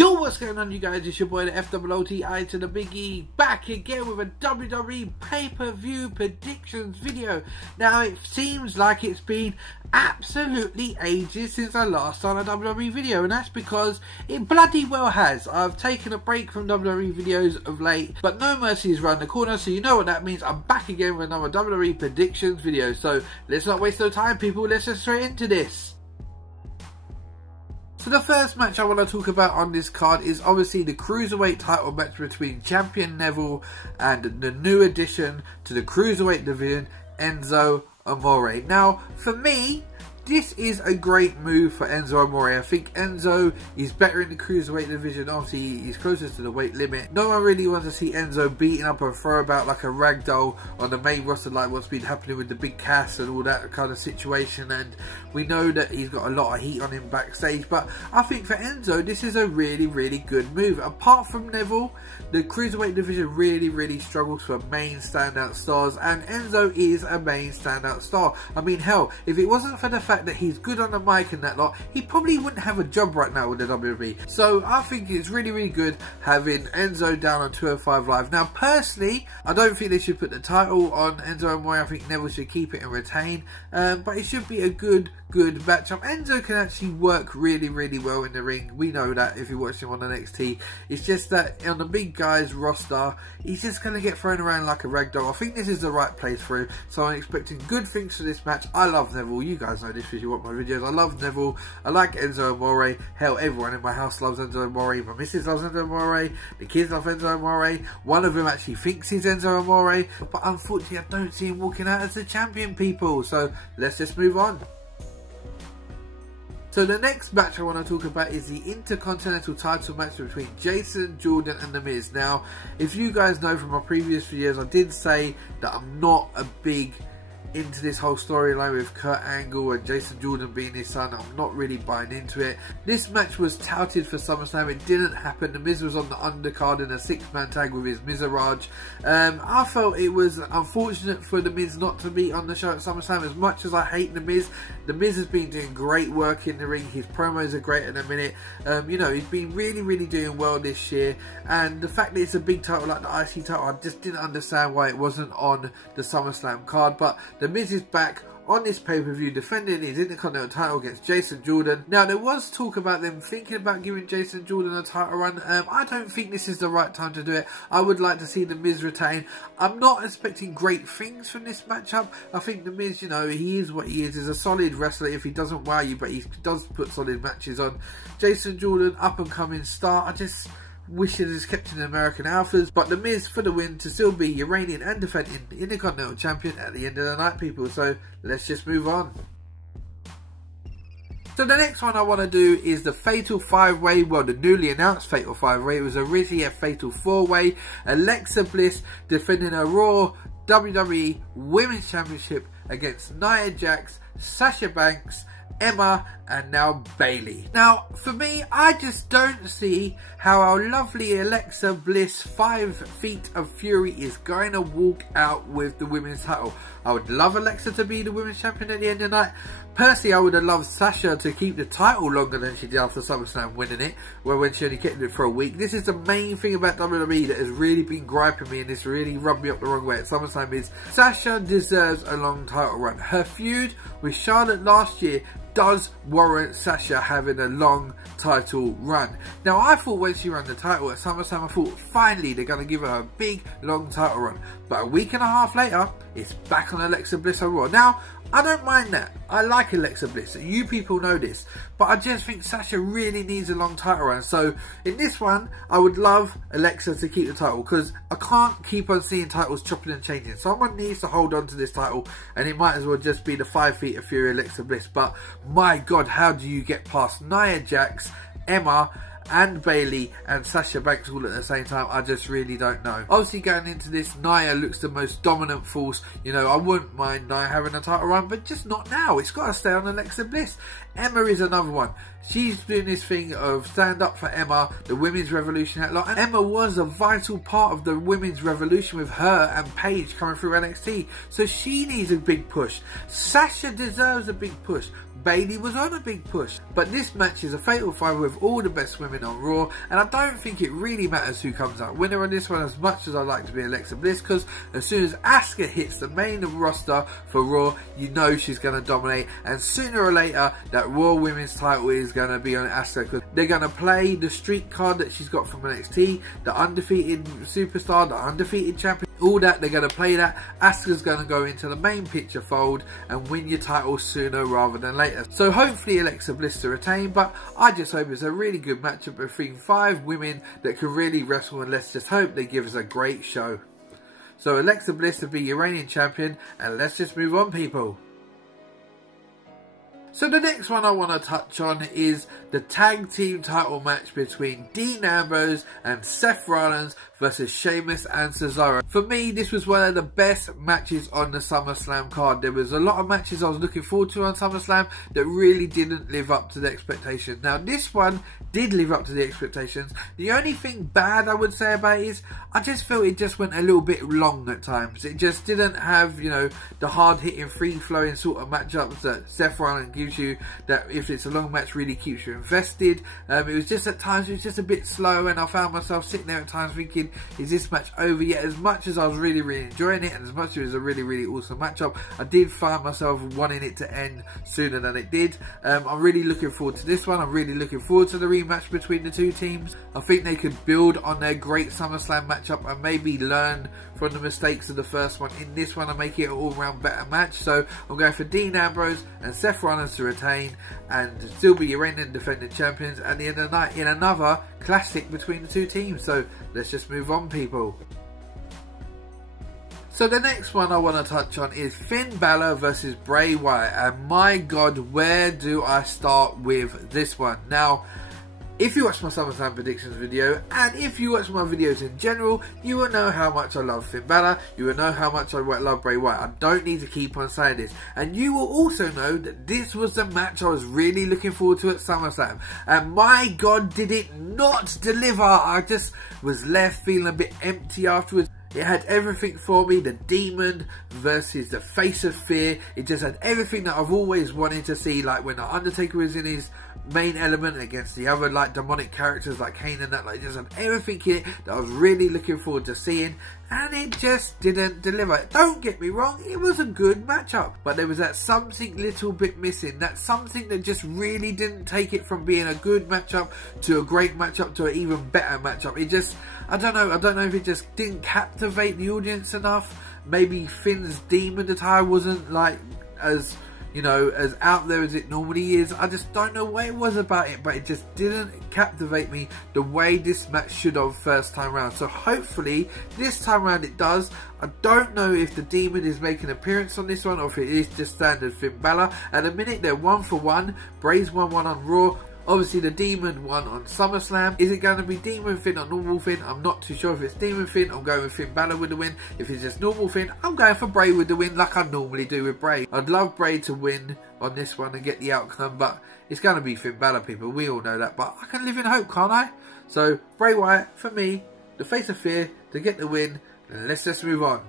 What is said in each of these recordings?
Yo, what's going on, you guys? It's your boy, the FWOTI to the Big E, back again with a WWE pay-per-view predictions video. Now, it seems like it's been absolutely ages since I last done a WWE video, and that's because it bloody well has. I've taken a break from WWE videos of late, but No Mercy is around the corner, so you know what that means. I'm back again with another WWE predictions video. So let's not waste no time, people. Let's get straight into this. So the first match I want to talk about on this card is obviously the Cruiserweight title match between Champion Neville and the new addition to the Cruiserweight division, Enzo Amore. Now, for me, this is a great move for Enzo Amore. I think Enzo is better in the Cruiserweight division. Obviously, he's closer to the weight limit. No one really wants to see Enzo beating up and throw about like a ragdoll on the main roster, like what's been happening with the Big Cass and all that kind of situation. And we know that he's got a lot of heat on him backstage. But I think for Enzo, this is a really, really good move. Apart from Neville, the Cruiserweight division really struggles for main standout stars. And Enzo is a main standout star. I mean, hell, if it wasn't for the fact that he's good on the mic and that lot, he probably wouldn't have a job right now with the WWE. So I think it's really good having Enzo down on 205 Live. Now personally, I don't think they should put the title on Enzo Amore. I think Neville should keep it and retain, but it should be a good matchup. Enzo can actually work really well in the ring. We know that if you watch him on NXT. It's just that on the big guys roster, he's just going to get thrown around like a ragdoll. I think this is the right place for him, so I'm expecting good things for this match. I love Neville. You guys know this if you watch my videos. I love Neville. I like Enzo Amore. Hell, everyone in my house loves Enzo Amore. My missus loves Enzo Amore. The kids love Enzo Amore. One of them actually thinks he's Enzo Amore, but unfortunately I don't see him walking out as the champion, people. So let's just move on. So the next match I want to talk about is the Intercontinental title match between Jason Jordan and The Miz. Now, if you guys know from my previous videos, I did say that I'm not a big into this whole storyline with Kurt Angle and Jason Jordan being his son. I'm not really buying into it. This match was touted for SummerSlam. It didn't happen. The Miz was on the undercard in a 6-man tag with his Mizaraj. I felt it was unfortunate for The Miz not to be on the show at SummerSlam. As much as I hate The Miz has been doing great work in the ring. His promos are great at the minute. You know, he's been really doing well this year. And the fact that it's a big title like the IC title, I just didn't understand why it wasn't on the SummerSlam card. But The Miz is back on this pay-per-view defending his Intercontinental title against Jason Jordan. Now, there was talk about them thinking about giving Jason Jordan a title run. I don't think this is the right time to do it. I would like to see The Miz retain. I'm not expecting great things from this matchup. I think The Miz, you know, he is what he is. He's a solid wrestler if he doesn't wow you, but he does put solid matches on. Jason Jordan, up-and-coming star. I just wish it is kept in the American Alphas, but The Miz for the win to still be your reigning and defending Intercontinental Champion at the end of the night, people. So let's just move on. So the next one I want to do is the Fatal 5-Way, well, the newly announced Fatal 5-Way. It was originally a Fatal 4-Way. Alexa Bliss defending her Raw WWE Women's Championship against Nia Jax, Sasha Banks, Emma, and now Bayley. Now, for me, I just don't see how our lovely Alexa Bliss 5 Feet of Fury is going to walk out with the women's title. I would love Alexa to be the women's champion at the end of the night. Personally, I would have loved Sasha to keep the title longer than she did after SummerSlam winning it, when she only kept it for a week. This is the main thing about WWE that has really been griping me, and this really rubbed me up the wrong way at SummerSlam, is Sasha deserves a long title run. Her feud with Charlotte last year does warrant Sasha having a long title run. Now, I thought when she ran the title at SummerSlam, I thought finally they're going to give her a big long title run. But a week and a half later, it's back on Alexa Bliss on Raw. Now, I don't mind that. I like Alexa Bliss. You people know this. But I just think Sasha really needs a long title run. So in this one, I would love Alexa to keep the title, because I can't keep on seeing titles chopping and changing. Someone needs to hold on to this title, and it might as well just be the 5 Feet of Fury Alexa Bliss. But my God, how do you get past Nia Jax, Emma, and Bayley and Sasha Banks all at the same time? I just really don't know. Obviously, going into this, Nia looks the most dominant force. You know, I wouldn't mind Nia having a title run, but just not now. It's got to stay on Alexa Bliss. Emma is another one. She's doing this thing of stand up for Emma, the women's revolution. And Emma was a vital part of the women's revolution with her and Paige coming through NXT. So she needs a big push. Sasha deserves a big push. Bayley was on a big push. But this match is a fatal five with all the best women on Raw, and I don't think it really matters who comes out winner on this one as much as I like to be Alexa Bliss, because as soon as Asuka hits the main roster for Raw, you know she's going to dominate, and sooner or later that Raw Women's title is going to be on Asuka, because they're going to play the streak card that she's got from NXT, the undefeated superstar, the undefeated champion, all that. They're going to play that. Asuka's going to go into the main picture fold and win your title sooner rather than later. So hopefully Alexa Bliss to retain, but I just hope it's a really good matchup between 5 women that can really wrestle, and let's just hope they give us a great show. So Alexa Bliss will be your reigning champion, and let's just move on, people. So the next one I want to touch on is the tag team title match between Dean Ambrose and Seth Rollins versus Sheamus and Cesaro. For me, this was one of the best matches on the SummerSlam card. There was a lot of matches I was looking forward to on SummerSlam that really didn't live up to the expectations. Now this one did live up to the expectations. The only thing bad I would say about it is I just felt it just went a little bit long at times. It just didn't have, you know, the hard hitting, free flowing sort of matchups that Seth Rollins gives you, that if it's a long match really keeps you invested. It was just at times, it was just a bit slow, and I found myself sitting there at times thinking, is this match over yet? As much as I was really enjoying it, and as much as it was a really awesome matchup, I did find myself wanting it to end sooner than it did. I'm really looking forward to this one. I'm really looking forward to the rematch between the two teams. I think they could build on their great SummerSlam matchup and maybe learn from the mistakes of the first one in this one and make it an all-round better match. So I'm going for Dean Ambrose and Seth Rollins to retain and still be your reigning and defending champions at the end of the night in another classic between the two teams. So let's just move on, people. So the next one I want to touch on is Finn Balor versus Bray Wyatt, and my god, where do I start with this one? Now, if you watch my SummerSlam predictions video, and if you watch my videos in general, you will know how much I love Finn Balor. You will know how much I love Bray Wyatt. I don't need to keep on saying this. And you will also know that this was the match I was really looking forward to at SummerSlam. And my god, did it not deliver. I just was left feeling a bit empty afterwards. It had everything for me, the demon versus the face of fear. It just had everything that I've always wanted to see, like when the Undertaker was in his main element against the other like demonic characters like Kane and that. Like, just had everything in it that I was really looking forward to seeing, and it just didn't deliver. Don't get me wrong, it was a good matchup, but there was that something little bit missing, that something that just really didn't take it from being a good matchup to a great matchup to an even better matchup. It just, I don't know if it just didn't captivate the audience enough. Maybe Finn's demon attire wasn't like as, you know, as out there as it normally is. I just don't know what it was about it, but it just didn't captivate me the way this match should have first time round. So hopefully this time around it does. I don't know if the demon is making an appearance on this one or if it is just standard Finn Balor. At the minute they're 1 for 1. Bray's 1-1 on Raw. Obviously the Demon won on SummerSlam. Is it going to be Demon Finn or normal Finn? I'm not too sure. If it's Demon Finn, I'm going with Finn Balor with the win. If it's just normal Finn, I'm going for Bray with the win, like I normally do with Bray. I'd love Bray to win on this one and get the outcome, but it's going to be Finn Balor, people. We all know that, but I can live in hope, can't I? So Bray Wyatt, for me, the face of fear, to get the win. Let's just move on.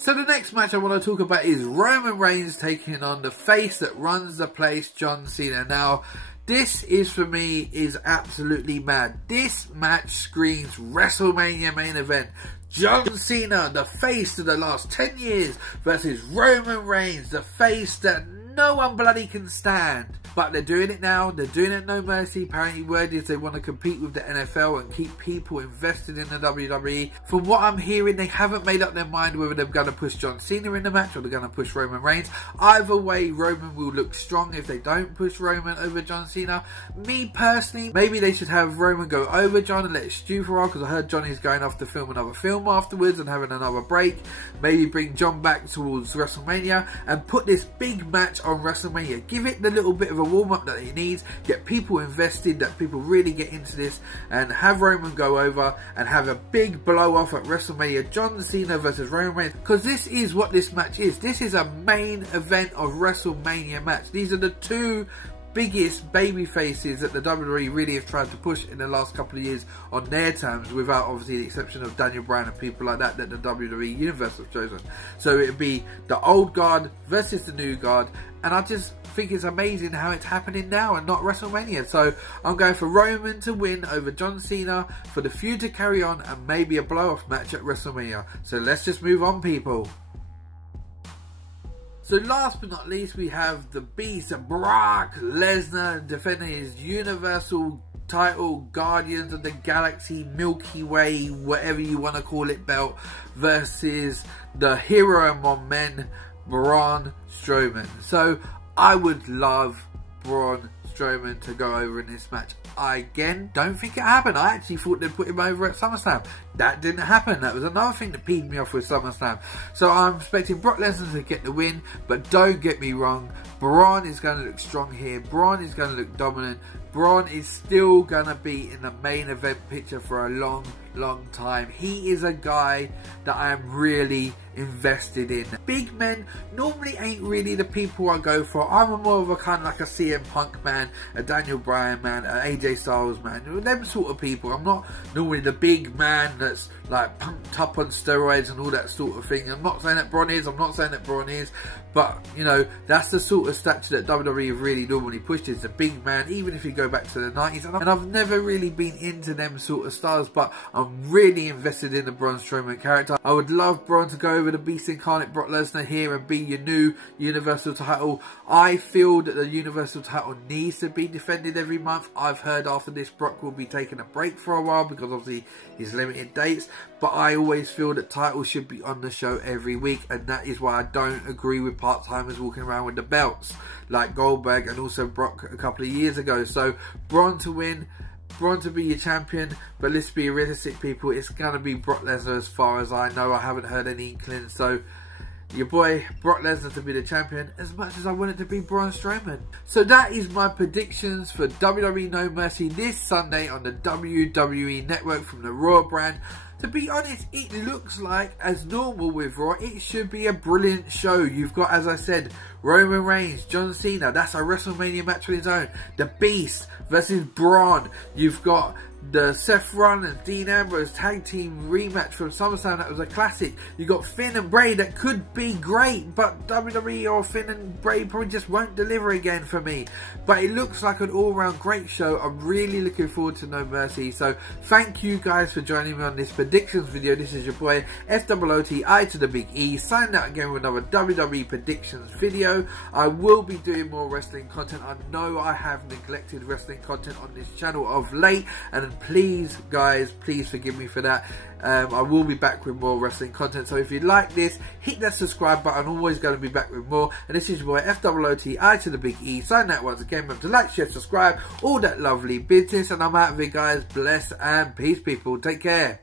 So the next match I want to talk about is Roman Reigns taking on the face that runs the place, John Cena. Now, this is, for me, is absolutely mad. This match screams WrestleMania main event. John Cena, the face of the last 10 years, versus Roman Reigns, the face that no one bloody can stand. But they're doing it now. They're doing it no mercy. Apparently word is they want to compete with the NFL and keep people invested in the WWE. From what I'm hearing, they haven't made up their mind whether they're going to push John Cena in the match or they're going to push Roman Reigns. Either way, Roman will look strong if they don't push Roman over John Cena. Me personally, maybe they should have Roman go over John and let it stew for a while, because I heard Johnny's going off to film another film afterwards and having another break. Maybe bring John back towards WrestleMania and put this big match on WrestleMania. Give it the little bit of a warm-up that he needs, get people invested, that people really get into this, and have Roman go over and have a big blow-off at WrestleMania, John Cena versus Roman Reigns, because this is what this match is. This is a main event of WrestleMania match. These are the two biggest baby faces that the WWE really have tried to push in the last couple of years on their terms, without obviously the exception of Daniel Bryan and people like that the WWE Universe have chosen. So it'd be the old guard versus the new guard, and I just think it's amazing how it's happening now and not WrestleMania. So I'm going for Roman to win over John Cena, for the feud to carry on, and maybe a blow-off match at WrestleMania. So let's just move on, people. So last but not least, we have the Beast, Brock Lesnar, defending his Universal title, Guardians of the Galaxy, Milky Way, whatever you want to call it, belt, versus the hero among men, Braun Strowman. So I would love Braun Strowman to go over in this match. I again don't think it happened. I actually thought they'd put him over at SummerSlam. That didn't happen. That was another thing that peeved me off with SummerSlam. So I'm expecting Brock Lesnar to get the win, but don't get me wrong, Braun is going to look strong here. Braun is going to look dominant. Braun is still going to be in the main event picture for a long time. He is a guy that I am really invested in. Big men normally ain't really the people I go for. I'm more of a kind of like a CM Punk man, a Daniel Bryan man, an AJ Styles man, them sort of people. I'm not normally the big man that's like pumped up on steroids and all that sort of thing. I'm not saying that Braun is, I'm not saying that Braun is, but you know, that's the sort of stature that WWE have really normally pushed, is the big man, even if you go back to the 90s. And I've never really been into them sort of styles, but I'm really invested in the Braun Strowman character. I would love Braun to go over the Beast Incarnate Brock Lesnar here and be your new Universal title. I feel that the Universal title needs to be defended every month. I've heard after this Brock will be taking a break for a while because obviously his limited dates, but I always feel that titles should be on the show every week, and that is why I don't agree with part-timers walking around with the belts like Goldberg and also Brock a couple of years ago. So Braun to win, Braun to be your champion, but let's be realistic, people, it's going to be Brock Lesnar as far as I know. I haven't heard any inklings, so your boy Brock Lesnar to be the champion, as much as I want it to be Braun Strowman. So that is my predictions for WWE No Mercy this Sunday on the WWE Network from the Raw brand. To be honest, it looks like, as normal with Raw, it should be a brilliant show. You've got, as I said, Roman Reigns, John Cena, that's a WrestleMania match on his own. The Beast versus Braun. You've got the Seth Rollins, Dean Ambrose tag team rematch from SummerSlam, that was a classic. You got Finn and Bray, that could be great, but WWE or Finn and Bray probably just won't deliver again for me. But it looks like an all-round great show. I'm really looking forward to No Mercy. So thank you guys for joining me on this predictions video. This is your boy FOOTI to the big E, signing out again with another WWE predictions video. I will be doing more wrestling content. I know I have neglected wrestling content on this channel of late, and please guys, please forgive me for that. I will be back with more wrestling content, so if you like this, hit that subscribe button. I'm always going to be back with more, and this is your boy FOOTI to the big E, signing out once again. Remember to like, share, subscribe, all that lovely business, and I'm out of it guys. Bless and peace, people. Take care.